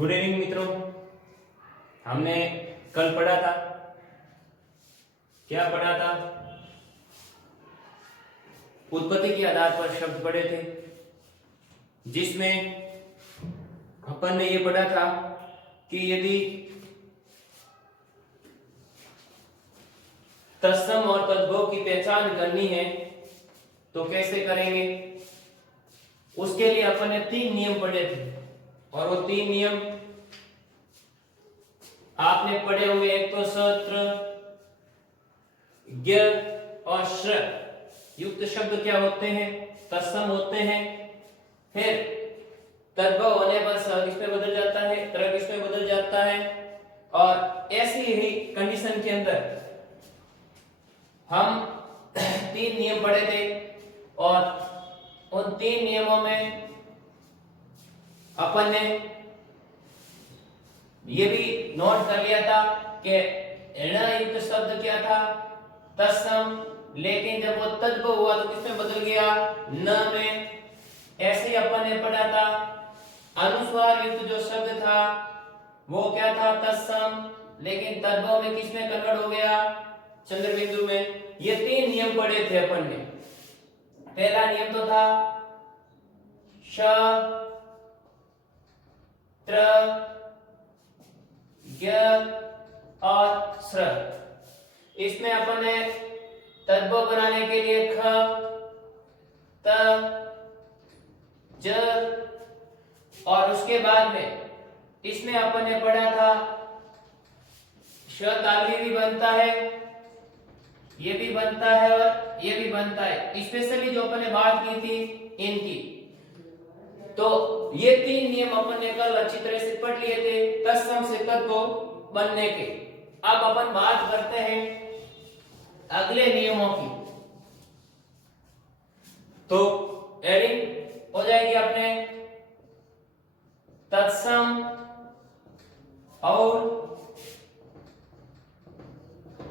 Good evening मित्रों। हमने कल पढ़ा था, क्या पढ़ा था? उत्पत्ति के आधार पर शब्द पढ़े थे, जिसमें अपन ने ये पढ़ा था कि यदि तत्सम और तद्भव की पहचान करनी है तो कैसे करेंगे। उसके लिए अपन ने 3 नियम पढ़े थे, और वो 3 नियम आपने पढ़े हुए। एक तो सत्र, ज्ञ और श्र युक्त शब्द क्या होते हैं? तत्सम होते हैं। फिर तद्भव होने पर स किसमें बदल जाता है, त्र किसमें बदल जाता है। और ऐसी ही कंडीशन के अंदर हम 3 नियम पढ़े थे, और उन 3 नियमों में अपन ने ये भी नोट कर लिया था कि ऋण युक्त शब्द क्या था? तत्सम। लेकिन जब वो तद्भव हुआ तो किसमें बदल गया? न में। ऐसे ही अपन ने पढ़ा था अनुस्वार युक्त जो शब्द था वो क्या था? तत्सम। लेकिन तद्भव में किसमें कन्वर्ट हो गया? चंद्र बिंदु में। ये 3 नियम पढ़े थे अपन ने। पहला नियम तो था श, त्र, ज्ञ और श्र। इसमें अपन ने तद्भव बनाने के लिए ख, त, ज, और उसके बाद में इसमें अपन ने पढ़ा था श तालवी भी बनता है, ये भी बनता है और ये भी बनता है। स्पेशली जो अपन ने बात की थी इनकी, तो ये 3 नियम अपन ने कल अच्छी तरह से पढ़ लिए थे तत्सम से तद्भव बनने के। अब अपन बात करते हैं अगले नियमों की। तो एडिंग हो जाएगी अपने तत्सम और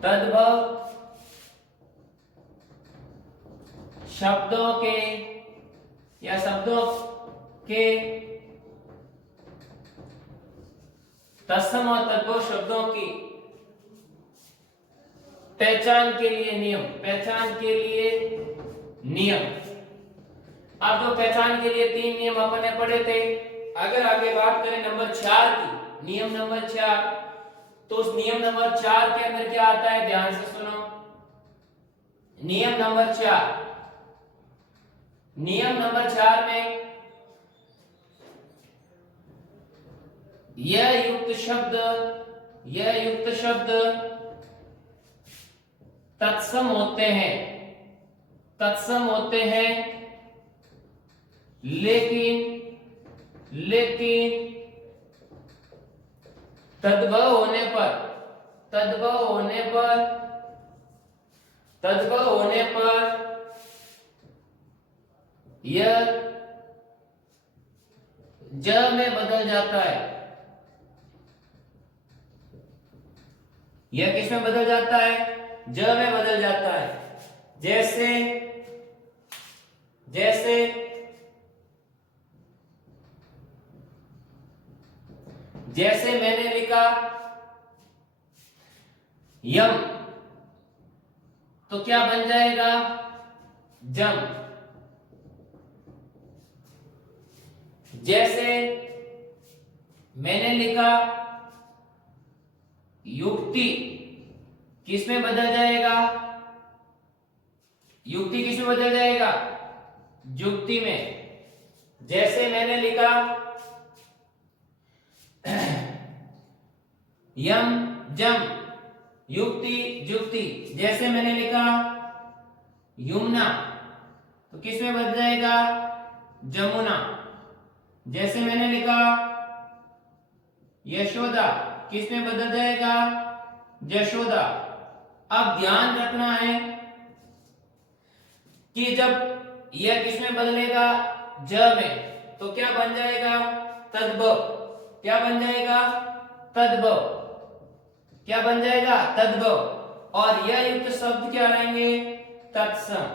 तद्भव शब्दों के या शब्दों के तत्सम और तद्भव शब्दों की पहचान के लिए नियम। पहचान के लिए नियम। अब जो पहचान के लिए 3 नियम अपन ने पढ़े थे, अगर आगे बात करें नंबर 4 की, नियम नंबर 4, तो उस नियम नंबर 4 के अंदर क्या आता है? ध्यान से सुनो। नियम नंबर 4, नियम नंबर 4 में यह युक्त शब्द तत्सम होते हैं, तत्सम होते हैं, लेकिन तद्भव होने पर यह ज में बदल जाता है। यह किस में बदल जाता है? ज में बदल जाता है। जैसे मैंने लिखा यम, तो क्या बन जाएगा? जम। जैसे मैंने लिखा युक्ति, किसमें बदल जाएगा? युक्ति किसमें बदल जाएगा? जुक्ति में। जैसे मैंने लिखा यम जम, युक्ति जुक्ति। जैसे मैंने लिखा यमुना, तो किसमें बदल जाएगा? जमुना। जैसे मैंने लिखा यशोदा, किसमें बदल जाएगा? यशोदा। अब ध्यान रखना है कि जब यह किसमें बदलेगा? ज में, तो क्या बन जाएगा? तद्भव। क्या बन जाएगा? तद्भव। क्या बन जाएगा? तद्भव। और यह युक्त शब्द क्या रहेंगे? तत्सम।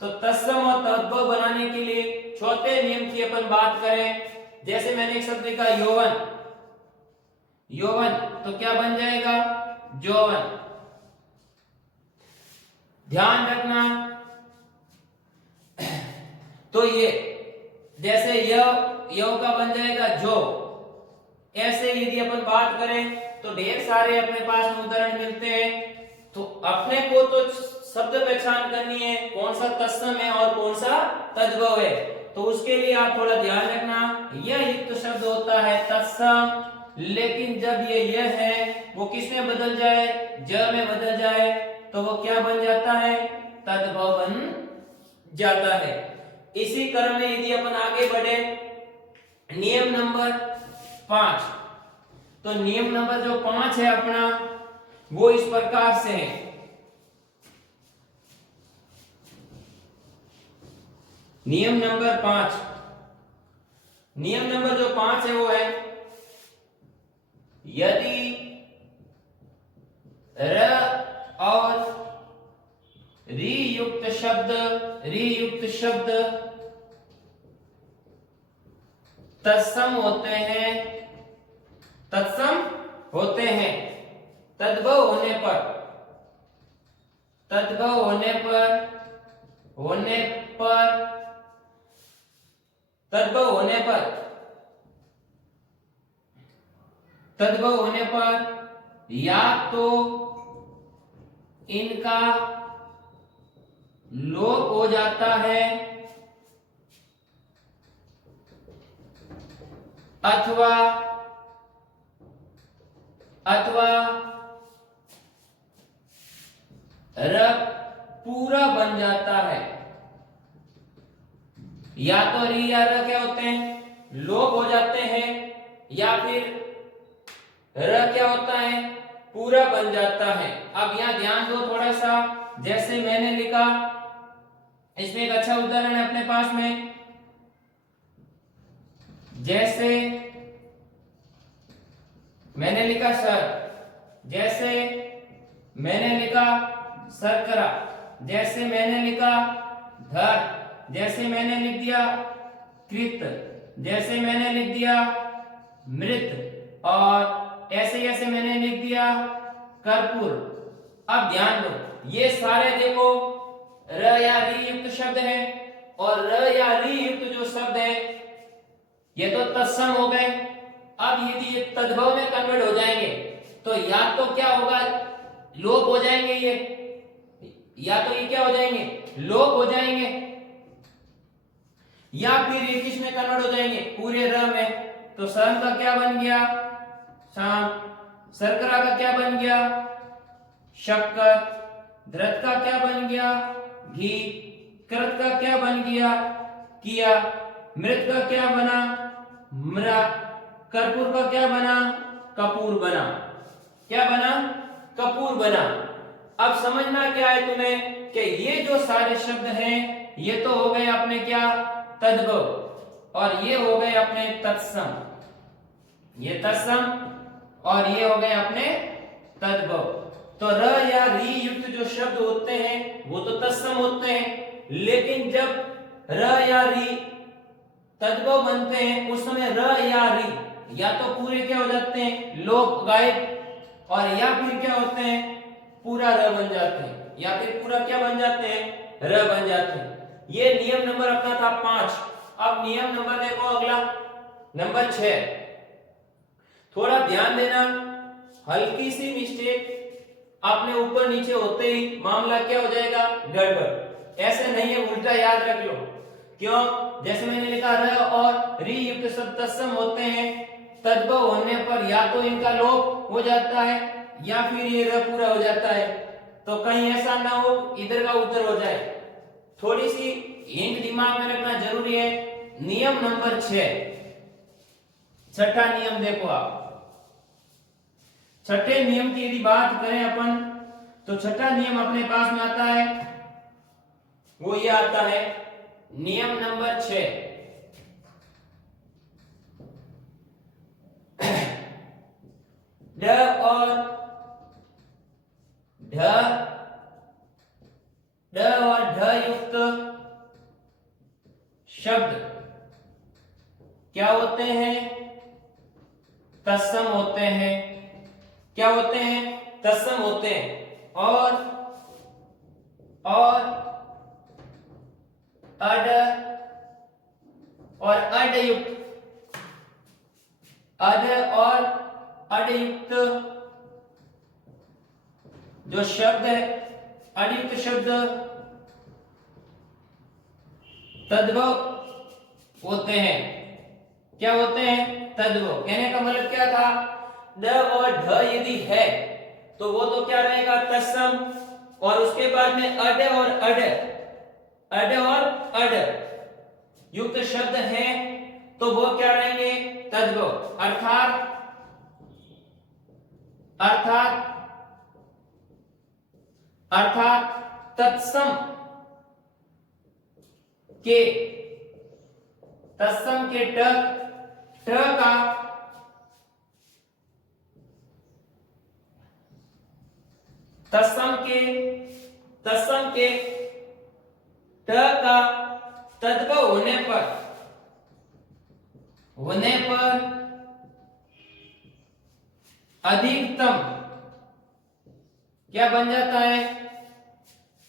तो तत्सम और तद्भव बनाने के लिए चौथे नियम की अपन बात करें, जैसे मैंने एक शब्द लिखा यौवन, यौवन, तो क्या बन जाएगा? यौवन। ध्यान रखना, तो ये जैसे यव का बन जाएगा जो, ऐसे यदि अपन बात करें तो ढेर सारे अपने पास में उदाहरण मिलते हैं। तो अपने को तो शब्द पहचान करनी है, कौन सा तत्सम है और कौन सा तद्भव है। तो उसके लिए आप थोड़ा ध्यान रखना, यह युक्त शब्द होता है तत्सम, लेकिन जब ये यह है वो किस में बदल जाए? ज में बदल जाए, तो वो क्या बन जाता है? तद्भव बन जाता है। इसी क्रम में यदि अपन आगे बढ़े, नियम नंबर 5, तो नियम नंबर जो 5 है अपना, वो इस प्रकार से है। नियम नंबर 5, नियम नंबर जो 5 है वो है, यदि र और री युक्त शब्द तत्सम होते हैं, तत्सम होते हैं, तद्भव होने पर, तद्भव होने पर, तद्भव होने पर, तद्भव होने पर या तो इनका लोप हो जाता है अथवा र पूरा बन जाता है। या तो री या र क्या होते हैं? लोप हो जाते हैं, या फिर र क्या होता है? पूरा बन जाता है। अब यहां ध्यान दो थोड़ा सा, जैसे मैंने लिखा, इसमें एक अच्छा उदाहरण है अपने पास में, जैसे मैंने लिखा सर, जैसे मैंने लिखा शर्करा, जैसे मैंने लिखा धर, जैसे मैंने लिख दिया कृत, जैसे मैंने लिख दिया मृत, और ऐसे ऐसे मैंने लिख दिया कर्पूर। अब ध्यान दो, ये सारे देखो र या री युक्त शब्द है, और र या री युक्त जो शब्द है ये तो तत्सम हो गए। अब यदि ये तद्भव में कन्वर्ट हो जाएंगे तो या तो क्या होगा? लोप हो जाएंगे ये, या तो ये क्या हो जाएंगे? लोप हो जाएंगे, या फिर ये किस में कन्वर्ट हो जाएंगे? पूरे र में। तो सन का क्या बन गया? शाम। शर्करा का क्या बन गया? शक्कर। धृत का क्या बन गया? घी। कृत का क्या बन गया? किया। मृत का क्या बना? म्रा। कर्पूर का क्या बना? कपूर बना। क्या बना? कपूर बना। अब समझना क्या है तुम्हें कि ये जो सारे शब्द हैं ये तो हो गए अपने क्या? तद्भव, और ये हो गए अपने तत्सम, ये तत्सम और ये हो गए अपने तद्भव। तो र या री युक्त जो शब्द होते हैं वो तो तत्सम होते हैं, लेकिन जब र या री तद्भव बनते हैं उस समय र या री या तो पूरे क्या हो जाते हैं? लोप, गायब, और या फिर क्या होते हैं? पूरा र बन जाते हैं, या फिर पूरा क्या बन जाते हैं? र बन जाते हैं। ये नियम नंबर अपना था 5। अब नियम नंबर देखो अगला, नंबर 6। थोड़ा ध्यान देना, हल्की सी मिस्टेक आपने ऊपर नीचे होते ही मामला क्या हो जाएगा? गड़बड़। ऐसे नहीं है, उल्टा याद रख लो। क्यों? जैसे मैंने लिखा र और री युक्त शब्द तत्सम होते हैं, तद्भव होने पर या तो इनका लोप हो जाता है या फिर ये र पूरा हो जाता है। तो कहीं ऐसा ना हो इधर का उधर हो जाए, थोड़ी सी हिंट दिमाग में रखना जरूरी है। नियम नंबर 6, छठा नियम देखो आप। छठे नियम की यदि बात करें अपन तो छठा नियम अपने पास में आता है, वो ये आता है नियम नंबर 6। ड और ढ युक्त शब्द क्या होते हैं? तत्सम होते हैं। क्या होते हैं? तत्सम होते हैं। और अड और अडयुक्त, अड और अडयुक्त जो शब्द है, अडयुक्त शब्द तद्भव होते हैं। क्या होते हैं? तद्भव। कहने का मतलब क्या था? ड और ढ यदि है तो वो तो क्या रहेगा? तत्सम। और उसके बाद में अड और अड, अड और अड युक्त शब्द है तो वो क्या रहेंगे? तद्भव। अर्थात अर्थात अर्थात तत्सम के ट का तत्सम के ट का तद्भव होने पर अधिकतम क्या बन जाता है?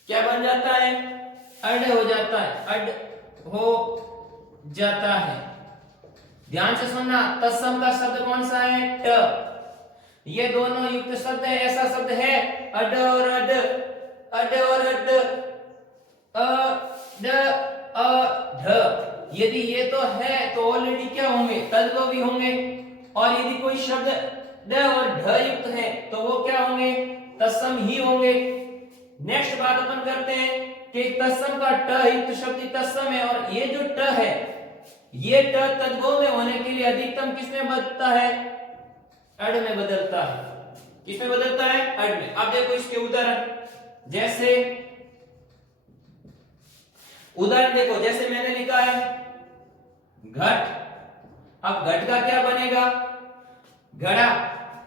क्या बन जाता है? अड हो जाता है, अड हो जाता है। ध्यान से सुनना, तत्सम का शब्द कौन सा है? ट। ये दोनों युक्त शब्द है। ऐसा शब्द है अड और अड, अड और अड, अड अ ढ। यदि ये तो है तो ऑलरेडी क्या होंगे? तद्भव भी होंगे। और यदि कोई शब्द ड और ढ युक्त है तो वो क्या होंगे? तत्सम ही होंगे। नेक्स्ट बात अपन करते हैं कि तत्सम का ट युक्त शब्द तत्सम है और ये जो ट है ये ट तद्भव में होने के लिए अधिकतम किसमें बदलता है? अड में बदलता है। किसमें बदलता है? अड में। अब देखो इसके उदाहरण, जैसे उदाहरण देखो, जैसे मैंने लिखा है घट। अब घट का क्या बनेगा? घड़ा।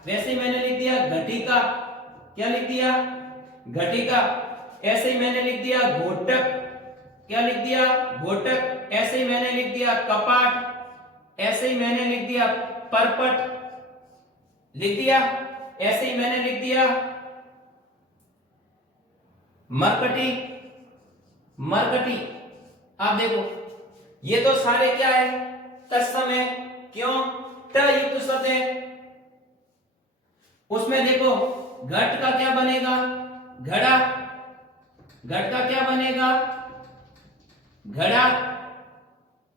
वैसे ही मैंने लिख दिया घटिका। क्या लिख दिया? घटिका। ऐसे ही मैंने लिख दिया घोटक। क्या लिख दिया? घोटक। ऐसे ही मैंने लिख दिया कपाट। ऐसे ही मैंने लिख दिया परपट। लिख दिया। ऐसे ही मैंने लिख दिया मरकटी, मरकटी। आप देखो ये तो सारे क्या है? तत्सम है। क्यों? ट युक्त शब्द है। उसमें देखो घट का क्या बनेगा? घड़ा। घट का क्या बनेगा? घड़ा।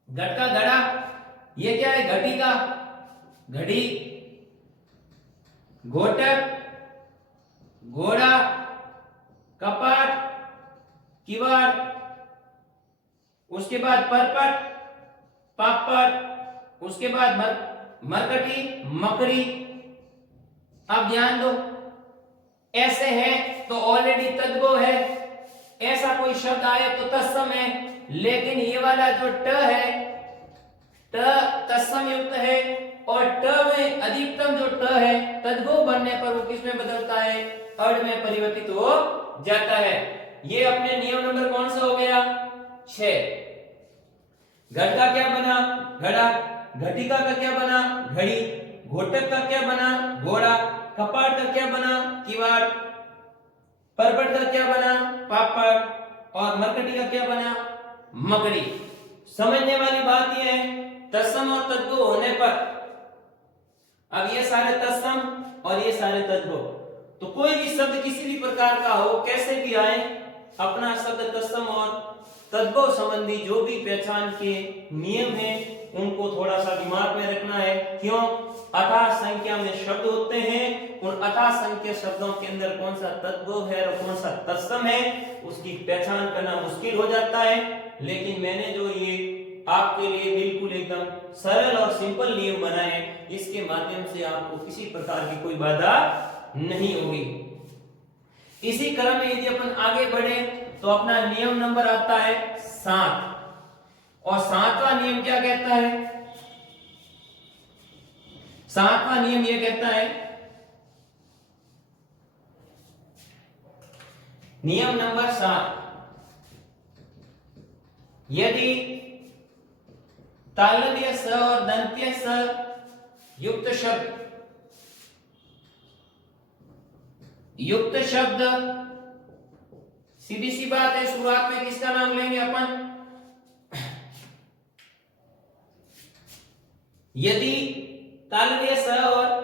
घट का घड़ा। ये क्या है? घटी का घड़ी। घोटक, घोड़ा, कपाट, किवाड़, उसके बाद परपट, पापड़, उसके बाद मरकटी, मकड़ी। अब ध्यान दो, ऐसे है तो ऑलरेडी तद्भव है। ऐसा कोई शब्द आए तो तत्सम है। लेकिन ये वाला जो ट है, ट तत्सम युक्त है और ट में अधिकतम जो ट है तद्भव बनने पर वो किसमें बदलता है? अड में परिवर्तित हो जाता है। ये अपने नियम नंबर कौन सा हो गया? 6। घट का क्या बना? घड़ा। घटिका का क्या बना? घड़ी। घोटक का क्या बना? घोड़ा। कपाट का क्या बना? किवाड़। परपट का क्या बना? पापड़। और मरकटी का क्या बना? मकड़ी। समझने वाली बात यह है तत्सम और तद्भव होने पर, अब ये सारे तत्सम और ये सारे तद्भव, तो कोई भी शब्द किसी भी प्रकार का हो, कैसे भी आए, अपना शब्द तत्सम और तद्भव संबंधी जो भी पहचान के नियम हैं उनको थोड़ा सा दिमाग में रखना है। क्यों? अथाह संख्या में शब्द होते हैं, उन अथाह संख्या शब्दों के अंदर कौन सा तद्भव है और कौन सा तत्सम है उसकी पहचान करना मुश्किल हो जाता है। लेकिन मैंने जो ये आपके लिए बिल्कुल एकदम सरल और सिंपल नियम बनाए, इसके माध्यम से आपको किसी प्रकार की कोई बाधा नहीं होगी। इसी क्रम में यदि अपन आगे बढ़े तो अपना नियम नंबर आता है 7। और 7वां नियम क्या कहता है? 7वां नियम यह कहता है, नियम नंबर 7, यदि तालव्य स और दंत्य स युक्त शब्द युक्त शब्द, सीधी सी बात है, शुरुआत में किसका नाम लेंगे अपन? यदि तालव्य स और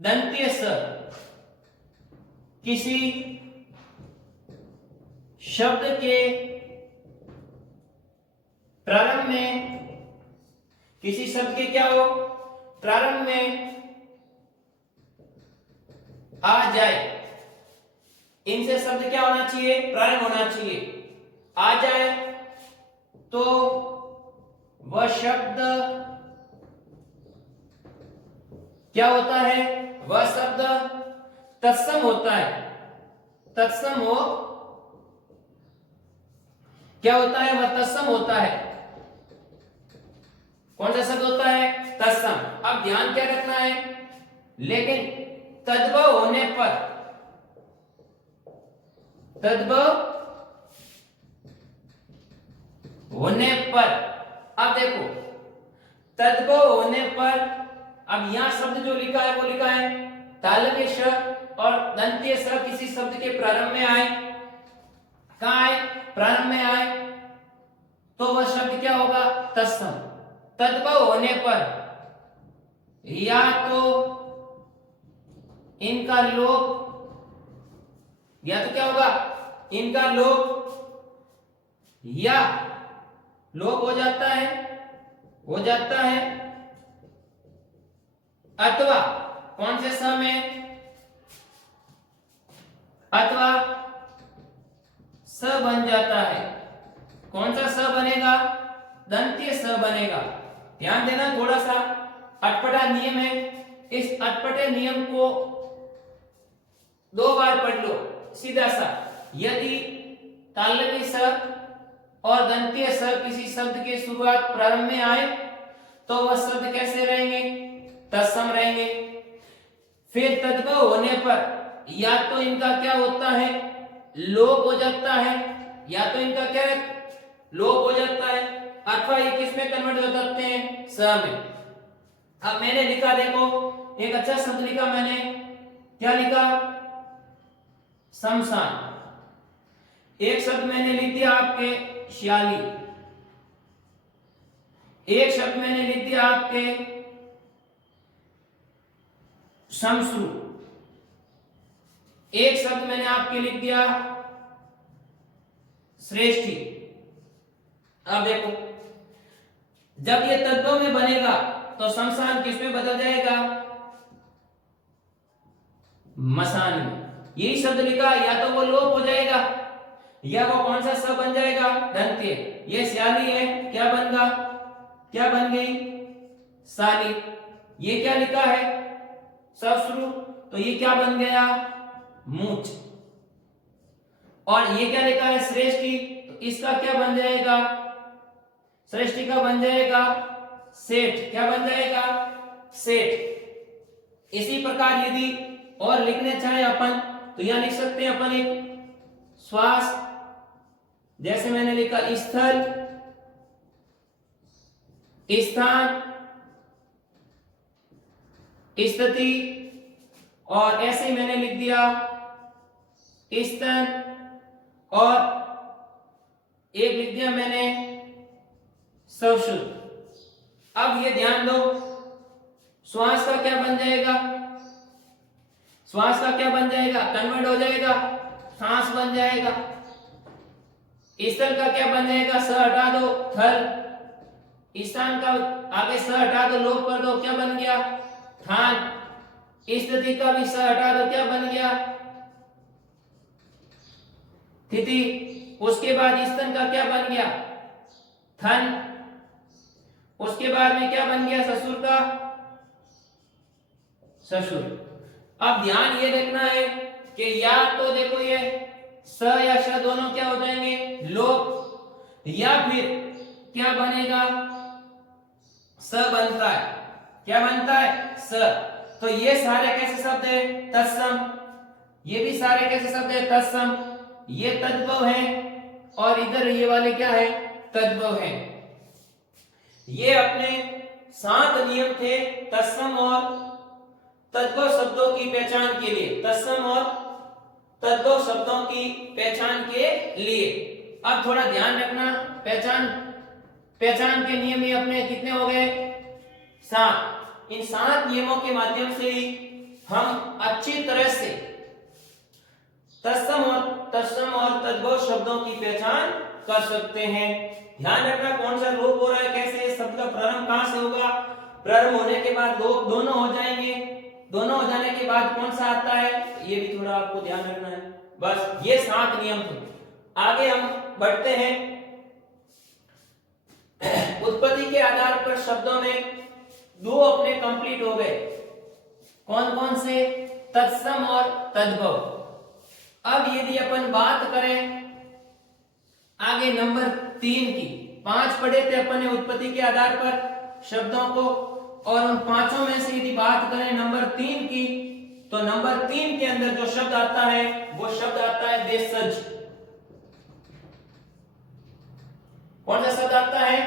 दंत्य स किसी शब्द के प्रारंभ में, किसी शब्द के क्या हो, प्रारंभ में आ जाए, इनसे शब्द क्या होना चाहिए? प्रारंभ होना चाहिए। आ जाए तो वह शब्द क्या होता है? वह शब्द तत्सम होता है। तत्सम हो, क्या होता है? वह तत्सम होता है। कौन सा शब्द होता है? तत्सम। अब ध्यान क्या रखना है? लेकिन तद्भव होने पर, तद्भव होने पर, अब देखो, तद्भव होने पर, अब यहां शब्द जो लिखा है वो लिखा है तालव्य श और दंत्य स किसी शब्द के प्रारंभ में आए। कहां आए? प्रारंभ में आए, तो वह शब्द क्या होगा? तत्सम। तद्भव होने पर या तो इनका लोप, या तो क्या होगा? इनका लोप, या लोप हो जाता है, हो जाता है, अथवा कौन से स में? अथवा स बन जाता है। कौन सा स बनेगा? दंत्य स बनेगा। ध्यान देना, थोड़ा सा अटपटा नियम है, इस अटपटे नियम को 2 बार पढ़ लो सीधा सा। यदि तालव्य स और दंत्य स किसी शब्द के शुरुआत प्रारंभ में आए तो वह शब्द कैसे रहेंगे? तत्सम रहेंगे। फिर तद्भव होने पर या तो इनका क्या होता है? लोप हो जाता है, या तो इनका क्या है? लोप हो जाता है, अथवा ये किस में कन्वर्ट हो जाते हैं? स में। अब मैंने लिखा, देखो एक अच्छा शब्द लिखा मैंने, क्या लिखा? शमशान। एक शब्द मैंने लिख दिया आपके श्याली, एक शब्द मैंने लिख दिया आपके शमश्रु, एक शब्द मैंने आपके लिख दिया श्रेष्ठी। अब देखो, जब ये तत्वों में बनेगा तो शमशान किस में बदल जाएगा? मसान में। यही शब्द लिखा, या तो वो लोप हो जाएगा या वो कौन सा स बन जाएगा? दंत्य। ये श्याली है, क्या बन गया? क्या बन गई? साली। ये क्या लिखा है? शमश्रु, तो ये क्या बन गया? मूछ। और ये क्या लिखा है? श्रेष्ठी, तो इसका क्या बन जाएगा? श्रेष्ठी का बन जाएगा सेठ। क्या बन जाएगा? सेठ। इसी प्रकार यदि और लिखने चाहे अपन तो यहां लिख सकते हैं अपन एक श्वास, जैसे मैंने लिखा स्थल, स्थान, स्थिति, और ऐसे ही मैंने लिख दिया स्तन, और एक लिख दिया मैंने शवशुद्ध। अब ये ध्यान दो, श्वास का क्या बन जाएगा? श्वास का क्या बन जाएगा? कन्वर्ट हो जाएगा, सांस बन जाएगा। स्थल का क्या बन जाएगा? स हटा दो, थल। स्थान का आगे स हटा दो, लोप कर दो, क्या बन गया? थान। स्थिति का भी स हटा दो, क्या बन गया? स्थिति। उसके बाद स्तन का क्या बन गया? थन। उसके बाद में क्या बन गया? ससुर का ससुर। अब ध्यान ये देखना है कि या तो देखो ये स या श दोनों क्या हो जाएंगे? लोप, या फिर क्या बनेगा? स बनता है। क्या बनता है? स। तो ये सारे कैसे शब्द है? तत्सम। ये भी सारे कैसे शब्द है? तत्सम। ये तद्भव है और इधर ये वाले क्या है? तद्भव है। ये अपने 7 नियम थे तत्सम और तद्भव शब्दों की पहचान के लिए, तत्सम और तद्भव शब्दों की पहचान के लिए। अब थोड़ा ध्यान रखना, पहचान के नियम ही अपने कितने हो गए? 7। इन 7 नियमों के माध्यम से ही हम अच्छी तरह से तत्सम और तद्भव शब्दों की पहचान कर सकते हैं। ध्यान रखना कौन सा लोप हो रहा है, कैसे, शब्द का प्रारंभ कहां से होगा, प्रारंभ होने के बाद लोप दोनों हो जाएंगे, दोनों हो जाने के बाद कौन सा आता है, ये भी थोड़ा आपको ध्यान रखना है। बस ये 7 नियम थे। आगे हम बढ़ते हैं। उत्पत्ति के आधार पर शब्दों में 2 अपने कंप्लीट हो गए। कौन कौन से? तत्सम और तद्भव। अब यदि अपन बात करें आगे नंबर 3 की, 5 पढ़े थे अपन ने उत्पत्ति के आधार पर शब्दों को, और उन 5 में से यदि बात करें नंबर 3 की, तो नंबर 3 के अंदर जो शब्द आता है वो शब्द आता है देशज। कौन सा शब्द आता है?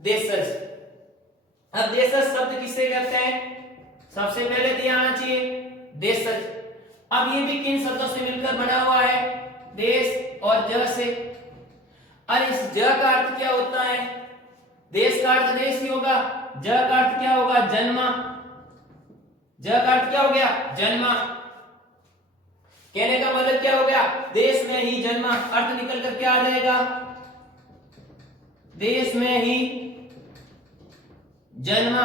देशज। अब देशज शब्द किससे कहते हैं? सबसे पहले ध्यान आना चाहिए देशज। अब ये भी किन शब्दों से मिलकर बना हुआ है? देश और ज से। और इस ज का अर्थ क्या होता है? देश का अर्थ देश ही होगा, ज का अर्थ क्या होगा? जन्मा। ज का अर्थ क्या हो गया? जन्मा। कहने का मतलब क्या हो गया? देश में ही जन्मा। अर्थ निकल कर क्या आ जाएगा? देश में ही जन्मा।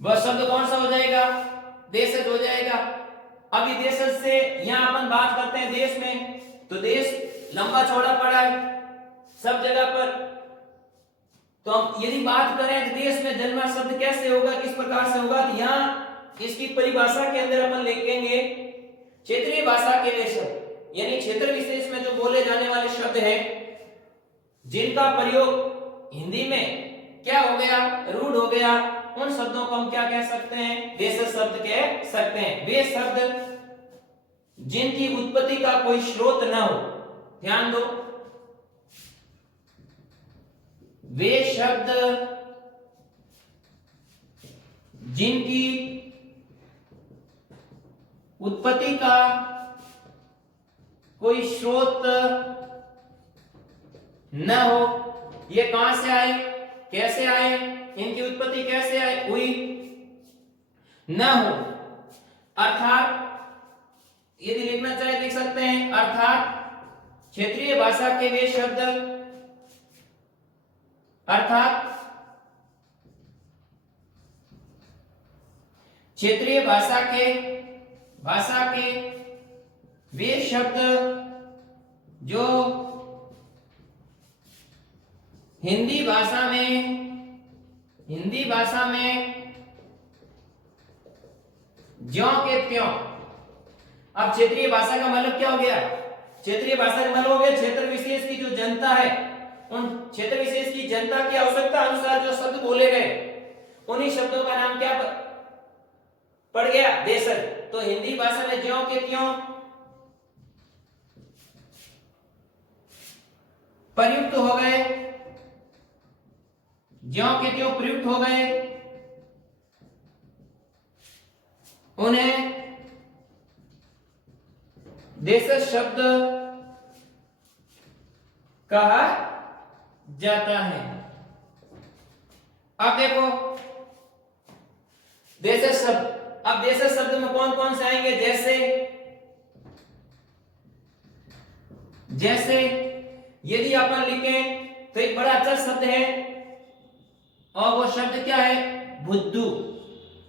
वह शब्द कौन सा हो जाएगा? देशज हो जाएगा। अभी देशज से यहां अपन बात करते हैं देश में, तो देश लंबा चौड़ा पड़ा है सब जगह पर। तो हम यदि बात करें देश में जन्मा शब्द कैसे होगा, किस प्रकार से होगा, तो यहां इसकी परिभाषा के अंदर अपन लिखेंगे क्षेत्रीय भाषा के वे शब्द, यानी क्षेत्र विशेष में जो बोले जाने वाले शब्द हैं जिनका प्रयोग हिंदी में क्या हो गया? रूढ़ हो गया, उन शब्दों को हम क्या कह सकते हैं? देशज शब्द कह सकते हैं। वे शब्द जिनकी उत्पत्ति का कोई स्रोत न हो, ध्यान दो, वे शब्द जिनकी उत्पत्ति का कोई स्रोत न हो। ये कहां से आए, कैसे आए, इनकी उत्पत्ति कैसे आई हुई? न हो। अर्थात यदि लिखना चाहे लिख सकते हैं, अर्थात क्षेत्रीय भाषा के वे शब्द, अर्थात क्षेत्रीय भाषा के वे शब्द जो हिंदी भाषा में ज्यों के त्यों। अब क्षेत्रीय भाषा का मतलब क्या हो गया? क्षेत्रीय भाषा का मतलब हो गया क्षेत्र विशेष की जो जनता है, उन क्षेत्र विशेष की जनता की आवश्यकता अनुसार जो शब्द बोले गए, उन्हीं शब्दों का नाम क्या पड़ गया? देशज। तो हिंदी भाषा में ज्यों के त्यों प्रयुक्त हो गए, ज्यों के त्यों प्रयुक्त हो गए, उन्हें देशज शब्द कहा जाता है। अब देखो देशज शब्द, अब देशज शब्द में कौन कौन से आएंगे? जैसे यदि अपन लिखें तो एक बड़ा अच्छा शब्द है, और वो शब्द क्या है? बुद्धू।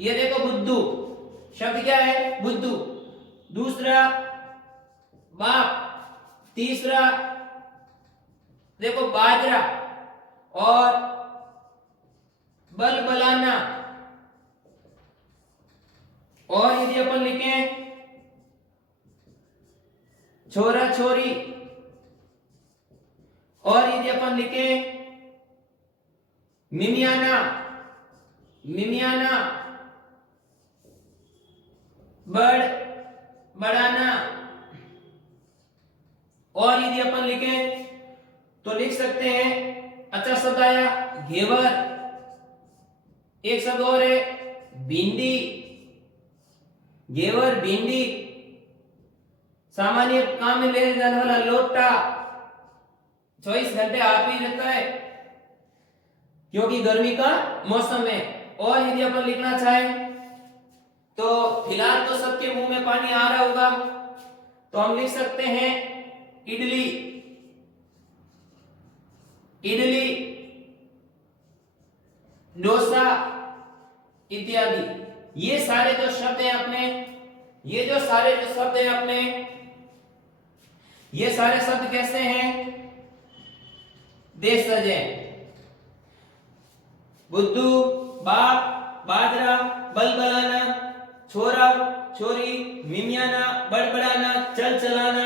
ये देखो बुद्धू शब्द क्या है? बुद्धू। दूसरा बाप, तीसरा देखो बाजरा, और बलबलाना। और यदि अपन लिखें छोरा छोरी, और यदि अपन लिखें मिमियाना, बढ़ाना, और यदि अपन लिखें तो लिख सकते हैं, अच्छा शब्द आया घेवर, एक शब्द और है भिंडी, घेवर, भिंडी, सामान्य काम में ले जाने वाला लोटा 24 घंटे हाथ में रहता है क्योंकि गर्मी का मौसम है। और यदि अपन लिखना चाहें तो फिलहाल तो सबके मुंह में पानी आ रहा होगा, तो हम लिख सकते हैं इडली, इडली, डोसा इत्यादि। ये सारे जो शब्द हैं अपने, ये जो सारे जो शब्द हैं अपने, ये सारे शब्द कैसे हैं? देशज हैं। बुद्धू, बाप, बाजरा, बलबलाना, छोरा, छोरी, मिमियाना, बड़बड़ाना, चल चलाना,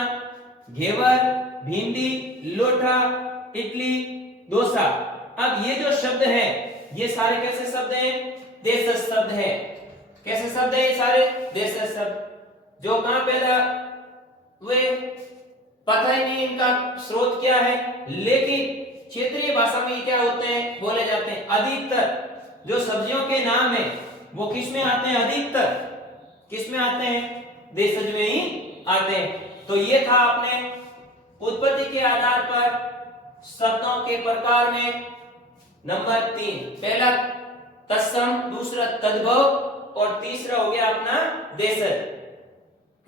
घेवर, भिंडी, लोटा, इडली, डोसा। अब ये जो शब्द हैं ये सारे कैसे शब्द हैं? देशज शब्द हैं। कैसे शब्द हैं ये सारे? देशज शब्द। जो कहां पैदा हुए पता ही नहीं इनका स्रोत क्या है, लेकिन क्षेत्रीय भाषा में ये क्या होते हैं? बोले जाते हैं। अधिकतर जो सब्जियों के नाम है वो किस में आते हैं? अधिकतर किस में आते हैं? देशज में ही आते हैं। तो ये था अपने उत्पत्ति के आधार पर शब्दों के प्रकार में नंबर 3। पहला तत्सम, दूसरा तद्भव और तीसरा हो गया अपना देशज।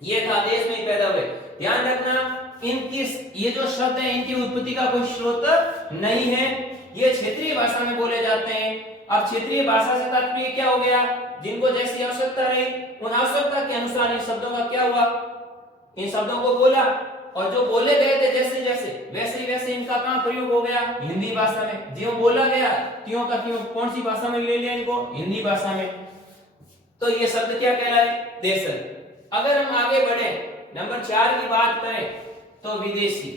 ये था देश में ही पैदा हुए। ध्यान रखना इनकी ये जो शब्द है इनकी उत्पत्ति का कोई स्रोत नहीं है, ये क्षेत्रीय भाषा में बोले जाते हैं। अब क्षेत्रीय भाषा से तात्पर्य क्या हो गया? जिनको जैसी आवश्यकता रही उन आवश्यकता के अनुसार इन शब्दों का क्या हुआ? इन शब्दों को बोला, और जो बोले गए थे जैसे जैसे वैसे वैसे इनका कहां प्रयोग हो गया? हिंदी भाषा में। ज्यों बोला गया त्यों का त्यों कौन सी भाषा में ले लिया इनको? हिंदी भाषा में। तो ये शब्द क्या कहलाए? देशज। अगर हम आगे बढ़े नंबर 4 की बात करें तो विदेशी।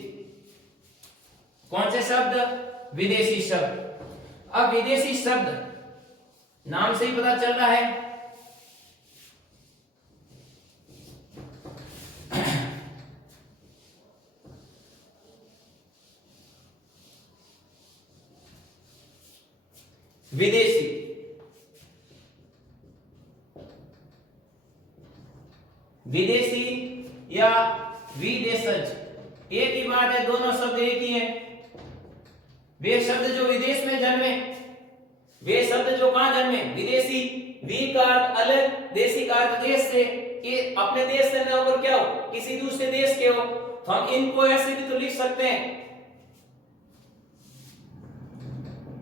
कौन से शब्द? विदेशी शब्द। अब विदेशी शब्द नाम से ही पता चल रहा है विदेशी। विदेशी या विदेशज एक ही बात है, दोनों शब्द एक ही है। वे शब्द जो विदेश में जन्मे, वे शब्द जो कहां जन्मे? विदेशी। वी का अर्थ अलग, देशी का अर्थ देश से। ये अपने देश से ना होकर क्या हो? किसी दूसरे देश के हो। तो हम इनको ऐसे भी तो लिख सकते हैं,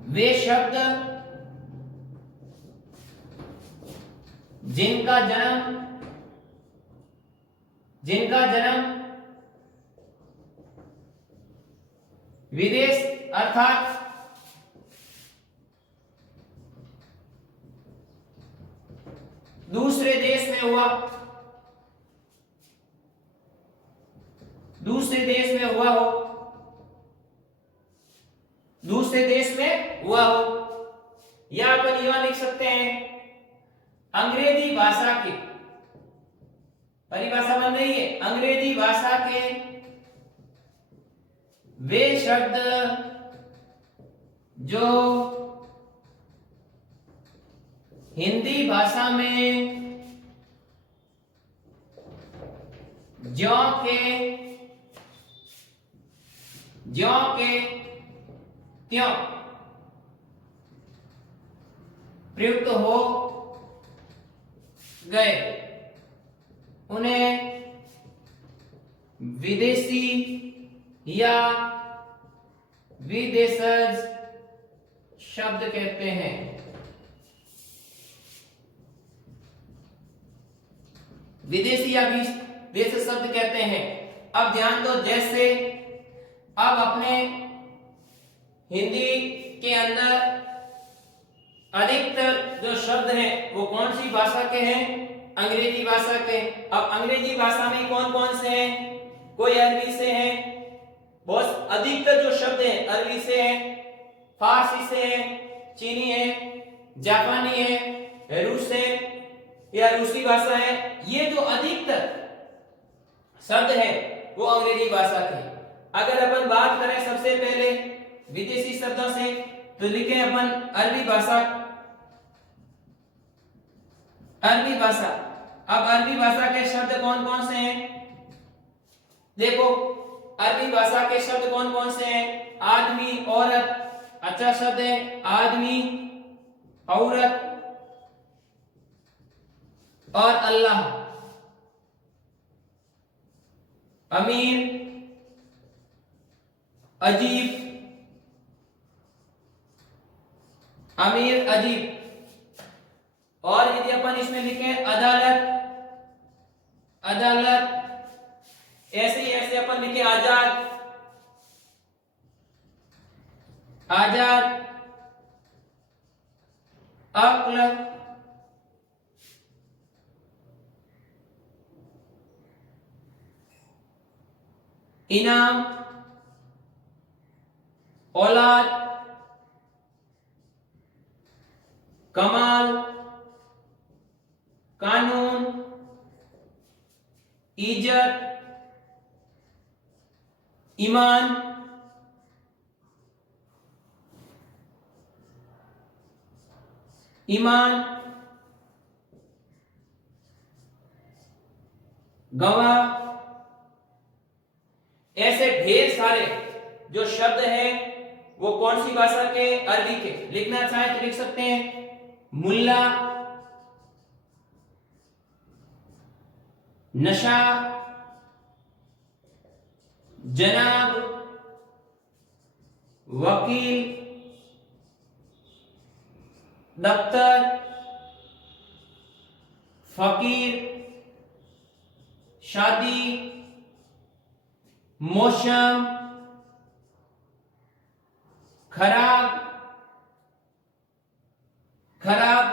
वे शब्द जिनका जन्म विदेश अर्थात दूसरे देश में हुआ, दूसरे देश में हुआ हो, दूसरे देश में हुआ हो। या अपन यह लिख सकते हैं अंग्रेजी भाषा के, परिभाषा बन रही है, अंग्रेजी भाषा के वे शब्द जो हिंदी भाषा में ज्यों के त्यों प्रयुक्त हो गए उन्हें विदेशी या विदेशज शब्द कहते हैं। विदेशी या विदेशज शब्द कहते हैं। अब ध्यान दो, जैसे अब अपने हिंदी के अंदर अधिकतर जो शब्द हैं वो कौन सी भाषा के हैं? अंग्रेजी भाषा के। अब अंग्रेजी भाषा में कौन कौन से हैं? कोई अरबी से हैं, बहुत अधिकतर जो शब्द हैं अरबी से हैं, फारसी से हैं, चीनी है, जापानी है, रूस है या रूसी भाषा है। ये जो अधिकतर शब्द हैं वो अंग्रेजी भाषा के। अगर अपन बात करें सबसे पहले विदेशी शब्दों से तो लिखें अपन अरबी भाषा। अरबी भाषा अब अरबी भाषा के शब्द कौन कौन से हैं? देखो अरबी भाषा के शब्द कौन कौन से हैं? आदमी, औरत, अच्छा शब्द है आदमी, औरत और अल्लाह। अमीर, अजीब, अमीर, अजीब। और यदि अपन इसमें लिखें अदालत, अदालत, ऐसे ही ऐसे अपन लिखे आजाद, आजाद, अक्ल, इनाम, औलाद, कमाल, कानून, इज्जत, ईमान, ईमान, गवाह। ऐसे ढेर सारे जो शब्द हैं वो कौन सी भाषा के? अरबी के। लिखना चाहे तो लिख सकते हैं मुल्ला, नशा, जनाब, वकील, दफ्तर, फकीर, शादी, मौसम, खराब, खराब,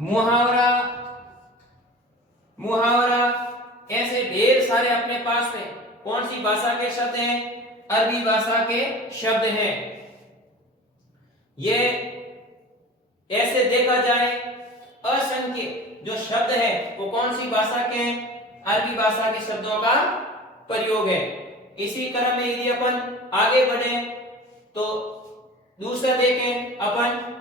मुहावरा, मुहावरा। ऐसे ढेर सारे अपने पास में कौन सी भाषा के शब्द हैं? अरबी भाषा के शब्द हैं। ये ऐसे देखा जाए असंख्य जो शब्द है वो कौन सी भाषा के हैं? अरबी भाषा के शब्दों का प्रयोग है। इसी क्रम में यदि अपन आगे बढ़े तो दूसरा देखें अपन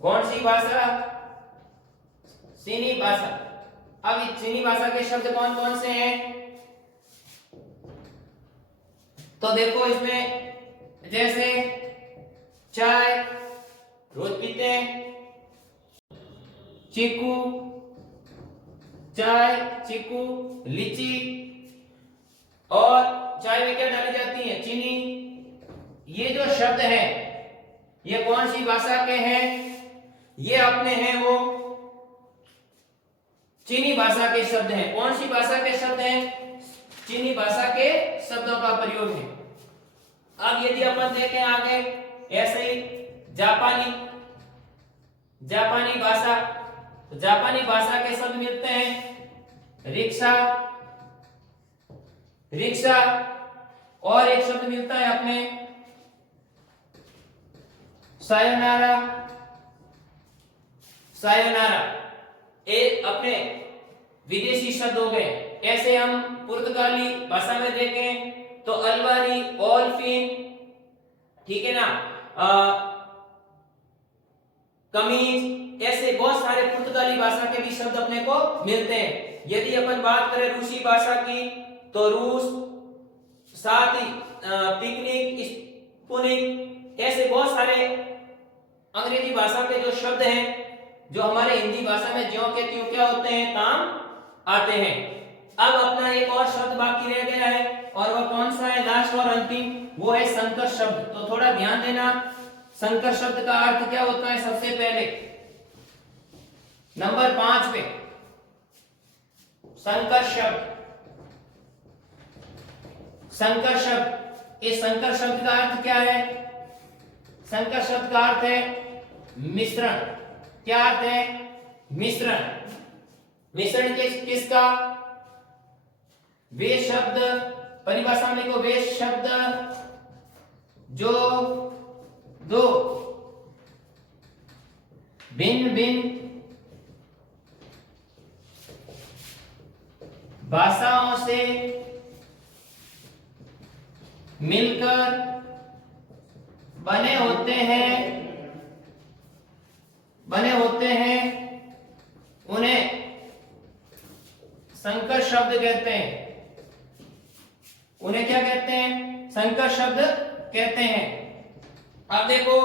कौन सी भाषा? चीनी भाषा। अब इस चीनी भाषा के शब्द कौन कौन से हैं? तो देखो इसमें जैसे चाय रोज पीते हैं, चीकू, चाय, चीकू, लीची, और चाय में क्या डाली जाती है? चीनी। ये जो शब्द हैं ये कौन सी भाषा के हैं? ये अपने हैं वो चीनी भाषा के शब्द हैं। कौन सी भाषा के शब्द हैं? चीनी भाषा के शब्दों का प्रयोग है। अब यदि अपन देखें आगे ऐसे ही जापानी, जापानी भाषा, तो जापानी भाषा के शब्द मिलते हैं रिक्शा, रिक्शा, और एक शब्द मिलता है अपने सायोनारा, सायोनारा। एक अपने विदेशी शब्द हो गए। ऐसे हम पुर्तगाली भाषा में देखें तो अलवारी, ओल्फिन, ठीक है ना, कमीज, ऐसे बहुत सारे पुर्तगाली भाषा के भी शब्द अपने को मिलते हैं। यदि अपन बात करें रूसी भाषा की तो रूस, साथ ही पिकनिक, स्पूनिक, ऐसे बहुत सारे अंग्रेजी भाषा के जो शब्द हैं जो हमारे हिंदी भाषा में ज्यों के त्यों क्या होते हैं, काम आते हैं। अब अपना एक और शब्द बाकी रह गया है और वह कौन सा है? लास्ट और अंतिम, वो है संकर शब्द। तो थोड़ा ध्यान देना, संकर शब्द का अर्थ क्या होता है? सबसे पहले नंबर 5 पे संकर शब्द, संकर शब्द। इस संकर शब्द का अर्थ क्या है? संकर शब्द का अर्थ है मिश्रण। क्या अर्थ है? मिश्रण। मिश्रण किसका? वे शब्द, परिभाषा में लिखो, वे शब्द जो दो भिन्न भिन्न भाषाओं से मिलकर बने होते हैं उन्हें संकर शब्द कहते हैं। उन्हें क्या कहते हैं? संकर शब्द कहते हैं। अब देखो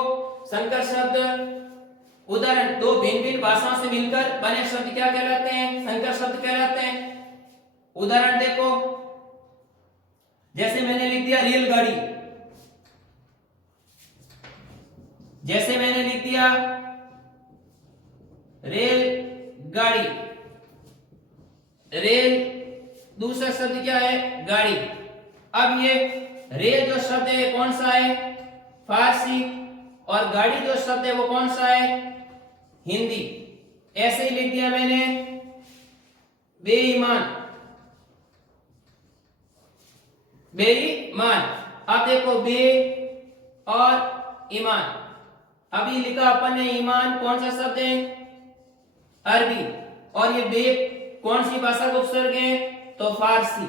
संकर शब्द उदाहरण, दो भिन्न भिन्न भाषाओं से मिलकर बने शब्द क्या कहलाते हैं? संकर शब्द कहलाते हैं। उदाहरण देखो, जैसे मैंने लिख दिया रेलगाड़ी, जैसे मैंने लिख दिया रेलगाड़ी, रेल दूसरा शब्द क्या है? गाड़ी। अब ये रेल जो शब्द है कौन सा है? फारसी, और गाड़ी जो शब्द है वो कौन सा है? हिंदी। ऐसे ही लिख दिया मैंने बेईमान, बेईमान। अब देखो बे और ईमान, अभी लिखा अपन ने ईमान कौन सा शब्द है? अरबी, और ये बे कौन सी भाषा का उपसर्ग है? तो फारसी।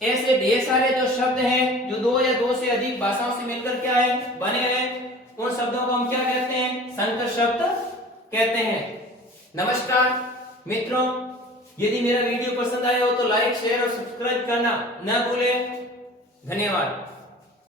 ऐसे ढेर सारे जो शब्द हैं जो दो या दो से अधिक भाषाओं से मिलकर क्या है? बने हैं, उन शब्दों को हम क्या कहते हैं? संकर शब्द कहते हैं। नमस्कार मित्रों, यदि मेरा वीडियो पसंद आया हो तो लाइक, शेयर और सब्सक्राइब करना न भूलें। धन्यवाद।